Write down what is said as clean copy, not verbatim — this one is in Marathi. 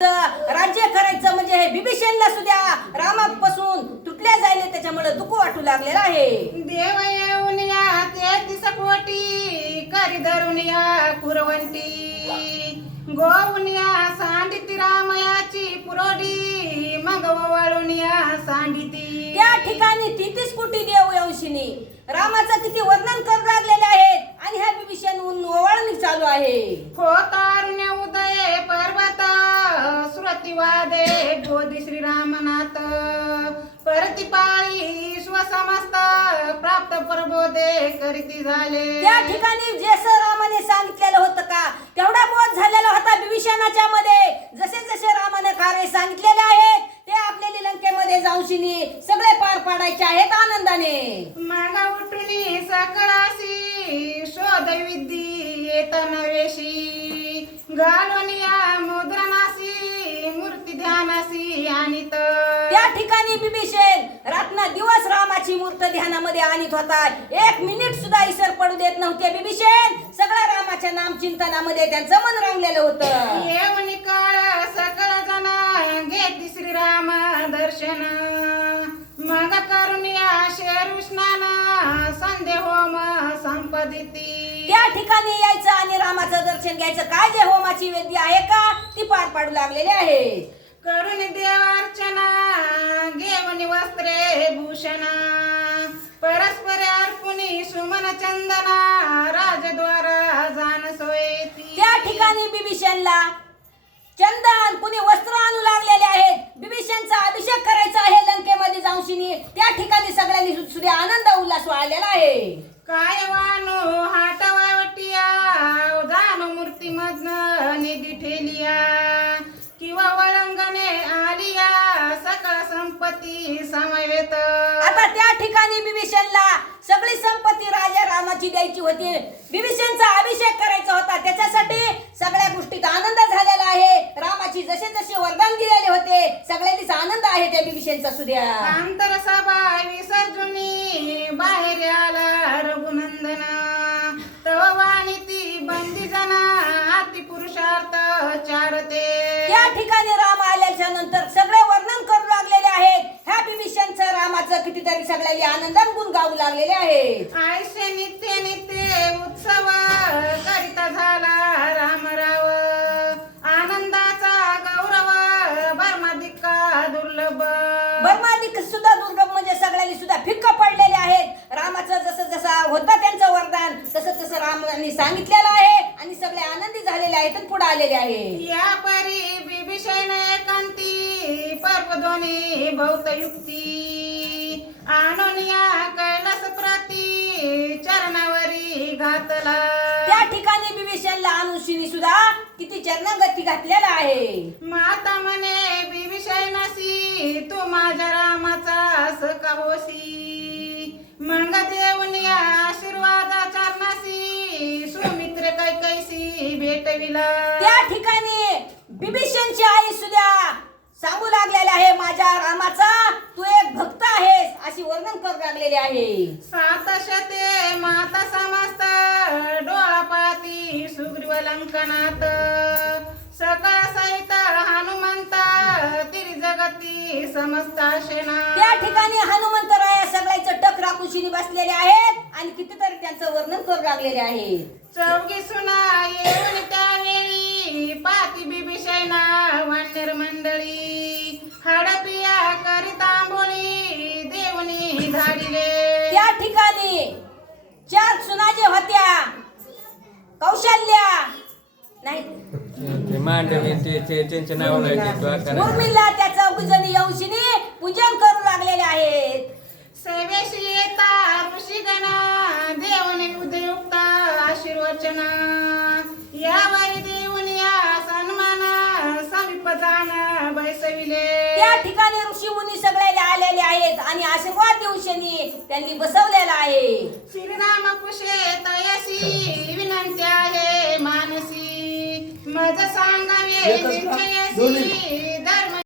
राज्य करायचं म्हणजे हे बिभीषणला सुद्धा रामापासून तुटल्या जायले त्याच्यामुळे दुःख वाटू लागलेलं आहे. देव येऊन या 33 कोटी करी धरून या कुरवंती गोवून या सांडिती रामयाची पुरोडी मग ओवाळून या सांडिती. त्या ठिकाणी 33 कोटी देव यवशिनी रामाचं किती वर्णन करू लागलेले आहेत आणि ह्या बिभीषण ओवाळणी चालू आहे. हो तारुण्य उदये पर्वत श्रुतिवादे गोदी श्रीरामनाथ परतिपाळी स्वसमस्त प्राप्त प्रबोधे करीती झाले. त्या ठिकाणी जसं रामाने सांगितलेलं होतं का तेवढा बोध झालेला होता बिभीषणाच्या मध्ये. जसे जसे रामाने कार्य सांगितलेले आहेत ते आपल्याला लंकेमध्ये जाऊशिनी सगळे पार पाडायचे आहेत आनंदाने. मागा उठुनी सकळाशी शोध विद्धी येत नवेशी घालून या मुद्रणाशी मूर्ती ध्यानाशी आणित. त्या ठिकाणी बिभीषण रात्र दिवस रामाची मूर्त ध्यानामध्ये आणीत होता. 1 मिनिट सुद्धा इसर पडू देत नव्हते बिभीषण. सगळ्या रामाच्या नाम चिंतनामध्ये त्यांचं मन रंगलेलं होतं. येऊन काळ सकळ जण घेती श्रीराम दर्शन मग करून या शेरुष्णान संध्या होम संपदिती. त्या ठिकाणी यायचं आणि रामाचं दर्शन घ्यायचं. काय जे होमाची वेदी आहे का ती पार पाडू लागलेली आहे. करून देवार्चना घेऊन वस्त्रे भूषण परस्पर अर्पुनी सुमन चंदना राजद्वार जाण सोयती. त्या ठिकाणी बिभीषणला चंदन कुणी वस्त्र आणू लागलेले आहेत. बिभीषणचा अभिषेक करायचा आहे लंकेमध्ये जाऊशिनी. त्या ठिकाणी सगळ्यांनी सुद्धा आनंद उल्हास वाढलेला आहे. काय वानो हाटवावटिया जानो मूर्ती मधन निधी ठेलिया किंवा वळंगणे आलिया सकळ संपत्ती समवेत. आता त्या ठिकाणी बिभीषणला सगळी संपत्ती राजा रामाची द्यायची होती. बिभीषणचा अभिषेक करायचा होता. त्याच्यासाठी सगळ्या गोष्टीत आनंद झालेला आहे. रामाची जसे जसे वरदान दिलेले होते सगळ्यांनीच आनंद आहे त्या बिभीषणचा सुद्धा. अंतर सभा विसर्जुनी बाहेर आला रघुनंदन तव वाणी ती बंदी जना अति पुरुषार्थ चारते. त्या ठिकाणी राम आल्याच्या नंतर सगळे वर्णन करू लागलेले आहेत. ह्या बिभीषणचं रामाचं कितीतरी सगळ्यांनी आनंदाने गुण गाऊ लागलेले आहेत. आयसे नित्य नित्य उत्सव करिता झाला रामराव आनंदाचा गौरव बर्मादिका दुर्लभ. बर्मादिक सुद्धा दुर्लभ म्हणजे सगळ्यांनी सुद्धा फिक्क पडलेले आहेत. रामाचं जसं जसं होतं त्यांचं वरदान तसं तसं रामाने सांगितलेलं आहे आणि सगळे आनंदी झालेले आहेत आणि पुढे आलेले आहेत. या परी बिभीषण एकांती पर्वध्वनी भौतयुक्ती आणून या कैलास प्रती चरणावरी घातला. त्या ठिकाणी बिभीषणला अनुशिनी सुद्धा किती चरणागती घातलेला आहे. माता म्हणे बिभीषणाशी तू माझ्या रामाचा सखा होसी मंग देऊन या आशीर्वादा चरणाशी सुमित्र कैकैसी भेटविला. त्या ठिकाणी बिभीषणची आई सुद्धा सांगू लागलेले आहे माझ्या रामाचा तू एक भक्त आहेस अशी वर्णन करू लागलेले आहे. 700 माता समस्त डोळा पाती सुग्रीव लंकनात सकाळ सहित हनुमंत तिरी जगती समस्त शेना. त्या ठिकाणी हनुमंतराय सगळ्याचं टक राखूशिनी बसलेले आहेत आणि कितीतरी त्यांचं वर्णन करू लागलेले आहे. 24 सुना येऊन त्यावेळी पाती बिभीषणा वानर मंडळी हडपिया करिता आंबोळी देवनी धाडिले. त्या ठिकाणी 4 सुना जे होत्या कौशल्या नाही मांडवी त्यांचे नाव उर्मिला त्या चौघजणी यवशिनी पूजन करू लागलेले आहेत. सेवेशी येता ऋषीगणा देवनी उदयुक्त आशीर्वचना यावरी देऊन या सन्मान समीप जाण बैसविले. त्या ठिकाणी ऋषी मुनी सगळे आलेले आहेत आणि आशीर्वाद देऊशनी त्यांनी बसवलेला आहे. श्रीराम कुशे तयसी विनंती आहे मानसी मज सांगावे निश्चयसी